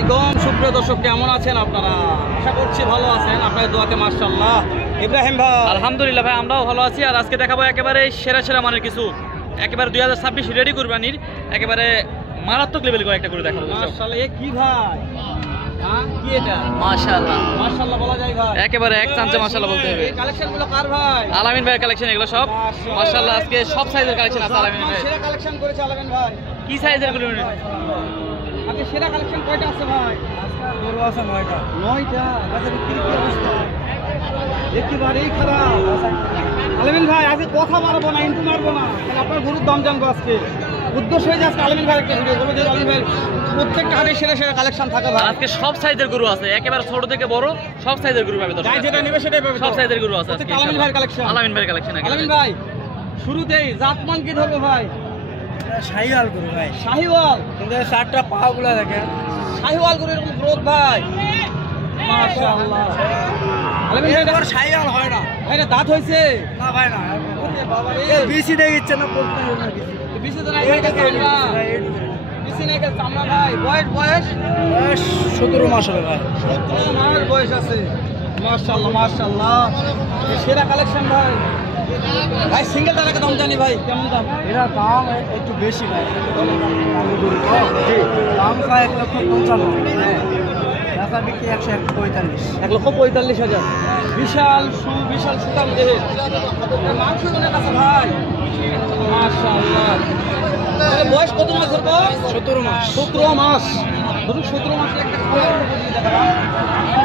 আলাইকুম সুপ্রিয় দর্শক, কেমন আছেন আপনারা? আশা করছি ভালো আছেন, আপনাদের দোয়াতে মাশাআল্লাহ। ইব্রাহিম ভাই আলহামদুলিল্লাহ ভাই, আমরাও ভালো আছি। আর আজকে দেখাবো একেবারে সেরা সেরা মানের কিছু, একেবারে 2026 রেডি কুরবানির একেবারে মারাত্মক লেভেল কয়েকটা করে দেখাবো। মাশাআল্লাহ, এ কি ভাই? হ্যাঁ, কি এটা? মাশাআল্লাহ মাশাআল্লাহ বলা যায় ভাই, একেবারে এক চান্সে মাশাআল্লাহ বলতে হবে। এই কালেকশনগুলো কার ভাই? আলামিন ভাইয়ের কালেকশন এগুলো সব মাশাআল্লাহ। আজকে সব সাইজের কালেকশন আছে আলামিন ভাই। সেরা কালেকশন করেছে আলামিন ভাই। কি সাইজের গুলো? আজকে সেরা কালেকশন কয়টা আছে ভাই? আজকে গরু আছে 9টা। 9টা? আচ্ছা, বিক্রি কি অবস্থা? একেবারেই খারাপ। আলামিন ভাই আজকে কথা মারবো না, ইন্টু মারবো না, আপনার গরুর দাম জানবো আজকে। উদ্দেশ্য হয়ে যাচ্ছে আলামিন ভাই একটা ভিডিও করবো যে আলামিন ভাই প্রত্যেকটা হাটে সেরা সেরা কালেকশন থাকে ভাই। আজকে সব সাইজের গরু আছে, একেবারে ছোট থেকে বড় সব সাইজের গরু পাবে। যাই যেটা নেবে সেটাই পাবে, সব সাইজের গরু আছে আজকে। আলামিন ভাইয়ের কালেকশন, আলামিন ভাইয়ের কালেকশন। আলামিন ভাই শুরুতেই জাতমান কি ধরবো ভাই? শাহিওয়াল গরু ভাই, শাহিওয়াল। কিন্তু 4টা পা গুলা দেখেন, শাহিওয়াল গরু এরকম গ্রোথ ভাই, মাশাআল্লাহ। আলামিন ভাই এবার শাহিওয়াল হয় না ভাই, এটা দাঁত হয়েছে না ভাই, না বাবা এ বেশি দেখিচ্ছে না, পড়তে হবে না কিছু। বিসি তো নাই ভাই, এটা চামড়া। বিসি নাই, এটা চামড়া ভাই। বয়স বয়স 17 মাস হবে ভাই। 17 মাস বয়স আছে। মাশাআল্লাহ মাশাআল্লাহ, সেরা কালেকশন ভাই। ভাই সিঙ্গেল টাকা দাম জানি ভাই, কেমন দাম? এরা দাম একটু বেশি ভাই, দাম প্রায় 1,55,000। হ্যাঁ, টাকা বিক্রি 145। 1,45,000। বিশাল বিশাল সুতাম দেহের মাংস অনেক আছে ভাই, মাশাআল্লাহ। বয়স কত মাস ধরবো? 17 মাস। 17 মাস ধরুন, 17 মাসে একটা খামারের উপর দিয়ে দেখালাম।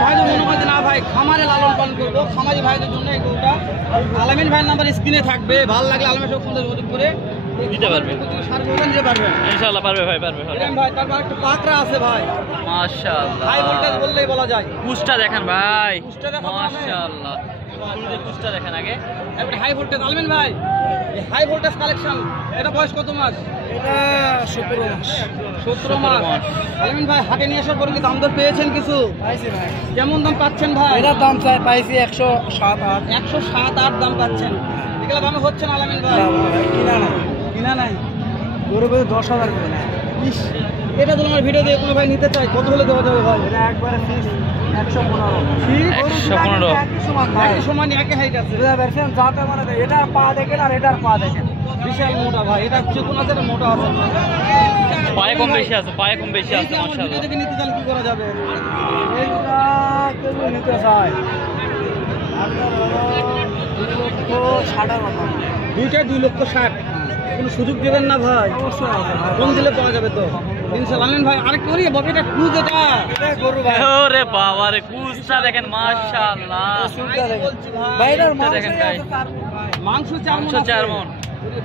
ভাই তো মনে হয় যে না ভাই খামারে লালন পালন করবো, খামারি ভাইদের জন্য এই গরুটা। আলামিন ভাইয়ের নাম্বার স্ক্রিনে থাকবে, ভালো লাগলে আলামিন সব সুন্দর যোগাযোগ করে দিতে পারবে, নিতে পারবেন ইনশাআল্লাহ। পারবে ভাই, পারবে। ভাই তারপর একটা পাকড়া আছে ভাই, মাশাআল্লাহ। হাই ভোল্টেজ বললেই বলা যায়। কুচটা দেখেন ভাই, কুচটা দেখো মাশাআল্লাহ। শুরুতে কুচটা দেখেন আগে, একটা হাই ভোল্টেজ। আলামিন ভাই এই হাই ভোল্টেজ কালেকশন, এটা বয়স কত মাস? এটা 17 মাস। 17 মাস। আলামিন ভাই হাটে নিয়ে আসার পরে কি দাম দর পেয়েছেন কিছু? পাইছি ভাই। কেমন দাম পাচ্ছেন ভাই? এটার দাম চাই পাইছি 107-8। 107-8 দাম পাচ্ছেন। এগুলো দামে হচ্ছে না আলামিন ভাই? কিনা নাই, কিনা নাই। গরু বেঁধে 10,000 করে নেয়। ইস, এটা তো আমার ভিডিও দিয়ে কোনো ভাই নিতে চাই, কত হলে দেওয়া যাবে ভাই? এটা একবারে ফিক্স 115। ঠিক 115। একই সমান ভাই। একই সমান, একই হাইট আছে। বুঝতে পারছেন? যাতে মানে এটার পা দেখেন আর এটার পা দেখেন, বিশাল মোটা ভাই, এটা চিকন আছে, এটা মোটা আছে। পায়ে কম বেশি আছে, পায়ে কম বেশি আছে আমার ভিডিও মাশাআল্লাহ। থেকে নিতে চাইলে কি করা যাবে? এইগুলা কেউ নিতে চায় আপনার হলো 2,60,000 মতো। দুইটাই 2,60,000। কোনো সুযোগ দেবেন না ভাই? অবশ্যই আছে ভাই। কম দিলে পাওয়া যাবে তো ইনশাআল্লাহ। আলামিন ভাই আরেকটু করি বাবা, এটা ক্রুজ, এটা এটাই গরু ভাই। ওরে বাবা রে, কুচটা দেখেন মাশাআল্লাহ। সুবিধা দেখেন বলছি ভাই, ভাই, এটার এটা দেখেন ভাই, মাংস 4 মণ 4 মণ।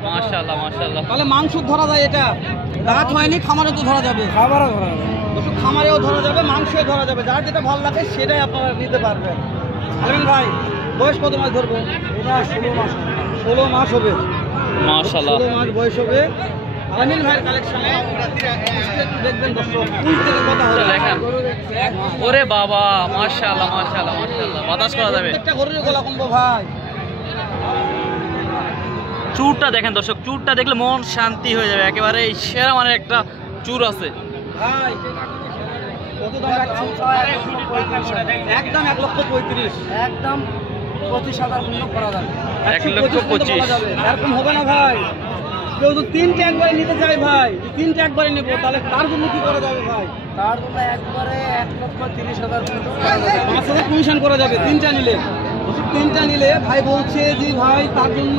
মাশাআল্লাহ মাশাআল্লাহ। তাহলে মাংস ধরা যায়, এটা দাঁত হয়নি, খামারে তো ধরা যাবে, খাবারও ধরা যাবে। ওষুধ খামারেও ধরা যাবে, মাংসও ধরা যাবে, যার যেটা ভালো লাগে সেটাই আপনারা নিতে পারবেন। আলামিন ভাই বয়স কত মাস ধরবো? এটা 16 মাস। 16 মাস হবে, মাশাআল্লাহ। 16 মাস বয়স হবে। আলামিন ভাইয়ের কালেকশনে দেখবেন দর্শক, কুচ থেকে কথা হবে। দেখেন ওরে বাবা, মাশাআল্লাহ মাশাআল্লাহ মাশাআল্লাহ। বাতাস করা যাবে। একটা গরুর গলা কমবো ভাই। চুরটা দেখেন দর্শক, চুরটা দেখলে মন শান্তি হয়ে যাবে। একেবারে এই সেরা মানের একটা চুর আছে ভাই কত দাম রাখছেন? একদম 1,35,000। একদম 25,000 মূল্য করা যাবে। 1,25,000। এরকম হবে না ভাই, কেউ তো 3টে একবারে নিতে চাই ভাই, 3টে একবারে নেবো, তাহলে তার জন্য কি করা যাবে ভাই? তার জন্য একবারে 1,30,000 মূল্য করা যাবে। 5,000 কমিশন করা যাবে 3টা নিলে। 3টা নিলে ভাই বলছে যে ভাই তার জন্য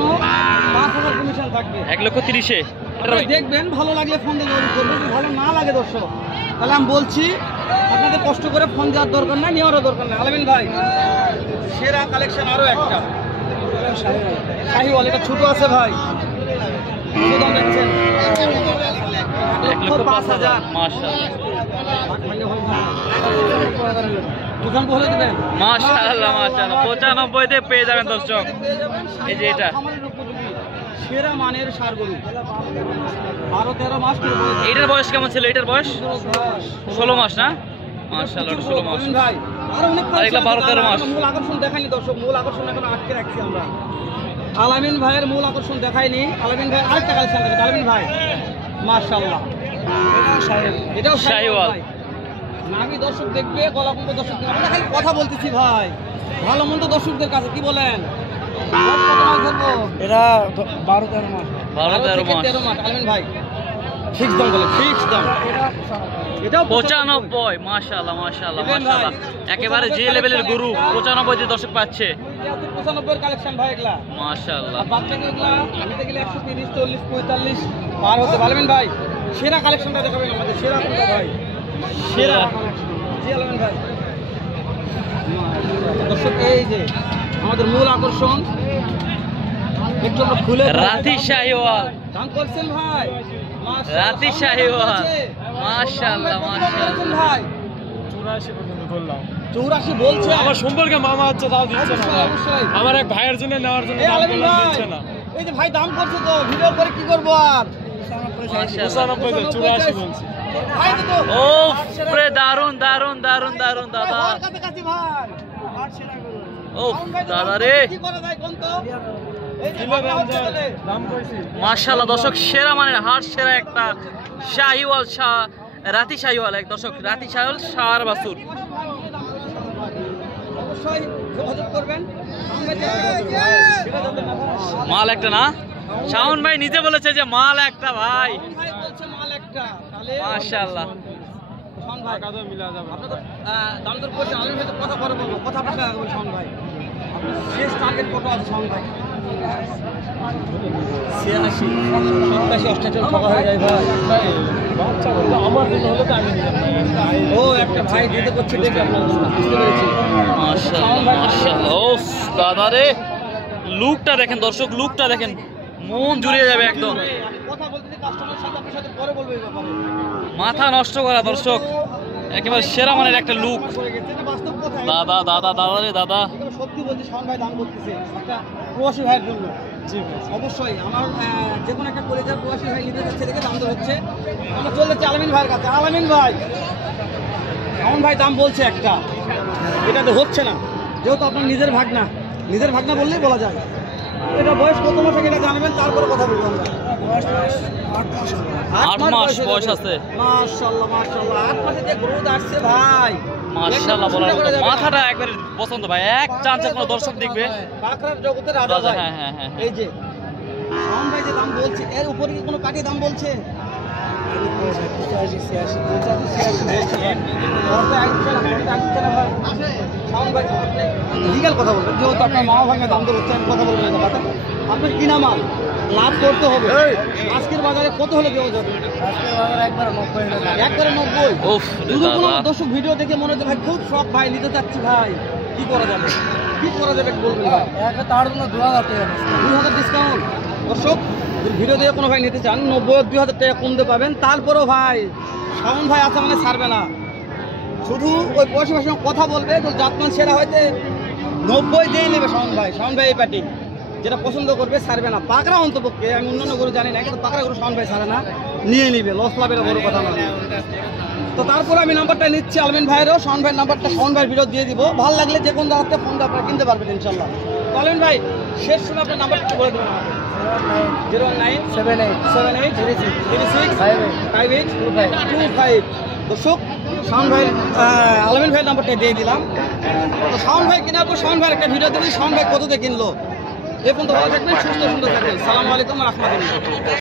5,000 কমিশন থাকবে। 1,30,000-এ। আপনারা দেখবেন, ভালো লাগলে ফোন দিয়ে যোগাযোগ করবেন, যদি ভালো না লাগে দর্শক তাহলে আমি বলছি আপনাদের কষ্ট করে ফোন দেওয়ার দরকার নাই, নেওয়ারও দরকার নাই। আলামিন ভাই সেরা কালেকশন আরও একটা শাহিওয়াল, এটা ছোট আছে ভাই, কত দাম দেখছেন? 1,05,000 মাশাআল্লাহ দোকান বলে দেবেন। মাশাআল্লাহ মাশাআল্লাহ। 95-তে পেয়ে যাবেন দর্শক। এই যে এটা সেরা মানের ষাঁড় গরু, 12-13 মাস করে বয়স। এইটার বয়স কেমন ছিল? এটার বয়স 16 মাস না? মাশাআল্লাহ 16 মাস। ভাই আর অনেক আর এগুলা 12-13 মাস। মূল আকর্ষণ দেখাইনি দর্শক, মূল আকর্ষণ এখন আটকে রাখছি আমরা। আলামিন ভাইয়ের মূল আকর্ষণ দেখাইনি। আলামিন ভাই আরেকটা কালেকশন দেখেন। আলামিন ভাই মাশাআল্লাহ, এটাও শাহিওয়াল। ভাই। আমি দর্শক দেখবে, গলা পর্যন্ত দর্শক দেখবে। আমরা খালি কথা বলতেছি ভাই, ভালো মন্দ দর্শকদের কাছে কি বলেন? কত মাস ধরবো? এরা 12-13 মাস। 12-13 মাস। 13 মাস। আলমিন ভাই ফিক্স দাম বলে, ফিক্স দাম। এটাও 95। মাশাআল্লাহ মাশাআল্লাহ মাশাআল্লাহ, একেবারে যে লেভেলের গরু 95 যে দর্শক পাচ্ছে। 95 এর কালেকশন ভাই এগুলা। মাশাআল্লাহ। আর বাচ্চাকে এগুলা নিতে গেলে 130, 40, 45 পার হতে পারবেন ভাই। সেরা কালেকশনটা দেখাবেন আমাদের, সেরা কোনটা ভাই? সেরা জি আলমিন ভাই। দর্শক এই যে আমাদের মূল আকর্ষণ, একটু আমরা খুলে রাতি শাহিওয়াল, দাম করছেন ভাই? রাতি শাহিওয়াল। মাশাআল্লাহ মাশাআল্লাহ ভাই 84 পর্যন্ত বললাম। 84 বলছে। আমার সম্পর্কে মামা হচ্ছে, তাও দিচ্ছে না। অবশ্যই, অবশ্যই। আমার এক ভাইয়ের জন্য নেওয়ার জন্য এই দাম আলমিন বললাম, ভাই, দিচ্ছে না। এই যে ভাই দাম করছে তো, ভিডিও করে কি করবো আর? মাশাআল্লাহ। 85 বলছি। ভাই তো ও প্রে দারুন দারুন দারুন দারুন দাদা। ভাই কাছাকাছি ভাই। ও দাদা রে, কি করা যায় কোন তো? এই যে কিলো ভাগনা দাম হচ্ছে বলে। দাম কইছি। মাশাআল্লাহ দর্শক, সেরা মানের হাট সেরা একটা শাহিওয়াল, রাতি শাহিওয়াল, এক দর্শক রাতি শাহিওয়াল সার বাছুর। অবশ্যই যোগাযোগ করবেন। মাল একটা না, শাওন ভাই নিজে বলেছে যে মাল একটা ভাই। ভাই বলছে মাল একটা, তাহলে মাশাআল্লাহ। শোন ভাই, টাকা তো মিলা যাবে। আপনার তো দাম দর করছেন, আলমিন ভাই তো কথা পরে বলবো, কথা আপনার আগে বলুন শোন ভাই। আপনার শেষ টার্গেট কত আছে শোন ভাই? 86, 87, 88 টাকা হয়ে যায় ভাই। বাচ্চা বলতে আমার জন্য হলে তো আমি নিলাম। ও একটা ভাই দিতে করছে, দেখে আপনার বুঝতে পেরেছি। মাশাআল্লাহ মাশাআল্লাহ। ও দাদা রে, লুকটা দেখেন দর্শক, লুকটা দেখেন, মন জুড়িয়ে যাবে একদম। আমি কথা বলতেছি কাস্টমারের সাথে, আপনার সাথে পরে বলবো এই ব্যাপারে। মাথা নষ্ট করা দর্শক, একেবারে সেরা মানের একটা লুক। পড়ে গেছে, এটা বাস্তব কথা। দাদা দাদা দাদা রে দাদা। একেবারে সত্যি বলছি, শোন ভাই দাম করতেছে একটা প্রবাসী ভাইয়ের জন্য। জি ভাই। অবশ্যই আমার যে কোনো একটা কলেজের প্রবাসী ভাই নিতে যাচ্ছে, দেখে দাম দর হচ্ছে। আমরা চলে যাচ্ছি আলমিন ভাইয়ের কাছে। আলমিন ভাই, শাওন ভাই দাম বলছে একটা, এটা তো হচ্ছে না, যেহেতু আপনার নিজের ভাগনা, নিজের ভাগনা বললেই বলা যায়। এটা বয়স কত মাস আগে এটা জানবেন, তারপরে কথা বলবো আমরা। 8 মাস বয়স আছে। মাশাআল্লাহ মাশাআল্লাহ, 8 মাসে যে গ্রোথ আসছে ভাই, মাশাআল্লাহ বলার মতো, মাথাটা একবারে পছন্দ ভাই, এক চান্সে কোনো দর্শক দেখবে। বাকরার জগতের রাজা রাজা, ভাই। হ্যাঁ, হ্যাঁ, হ্যাঁ, হ্যাঁ। এই যে শাওন ভাই যে দাম বলছে, এর উপরে কি কোনো কাটিয়ে দাম বলছে? লিগাল কথা বলবেন, যেহেতু আপনার মা ভাঙা দাম তো হচ্ছে, আমি কথা বলবেন না কথা। আপনার কিনা মাল লাভ করতে হবে। আজকের বাজারে কত হলে দেওয়া যাবে? একবারে 90। উফ রে যদি কোনো দাদা। দর্শক ভিডিও দেখে মনে হচ্ছে ভাই খুব শখ, ভাই নিতে চাচ্ছি ভাই, কি করা যাবে? কি করা যাবে একটু বলবেন ভাই। তার জন্য 2000 টাকা। 2000 ডিসকাউন্ট। দর্শক যদি ভিডিও দিয়ে কোনো ভাই নিতে চান, 90 2000 টাকা কমতে পাবেন। তারপরেও ভাই শাওন ভাই আছে মানে ছাড়বে না, শুধু ওই পয়সা পয়সা কথা বলবে, তো জাতমান সেরা হয়তো 90 দিয়ে নেবে শাওন ভাই। শাওন ভাই এই পার্টি যেটা পছন্দ করবে ছাড়বে না। পাকড়া অন্তপক্ষে, আমি অন্যান্য গরু জানি না, কিন্তু পাকড়া গরু শাওন ভাই ছাড়ে না, নিয়ে নিবে, লস লাভের বড় কথা না। তো তারপরে আমি নাম্বারটা নিচ্ছি আলমিন ভাইয়েরও, শাওন ভাইয়ের নাম্বারটা শাওন ভাইয়ের ভিডিও দিয়ে দিব। ভালো লাগলে যে কোন জায়গাতে ফোন দিয়ে আপনারা কিনতে পারবেন ইনশাল্লাহ। তো আলমিন ভাই শেষ সময় আপনার নাম্বারটা বলে দেবেন আমাকে। 01978365825 দর্শক, শাওন ভাই আলমিন ভাইয়ের নাম্বারটা দিয়ে দিলাম। তো শাওন ভাই কেনার পর শাওন ভাইয়ের একটা ভিডিও দেবেন, শাওন ভাই কততে কিনলো। এ পর্যন্ত ভালো থাকবেন, সুস্থ সুন্দর থাকবেন। সালামু আলাইকুম ওয়া রাহমাতুল্লাহ।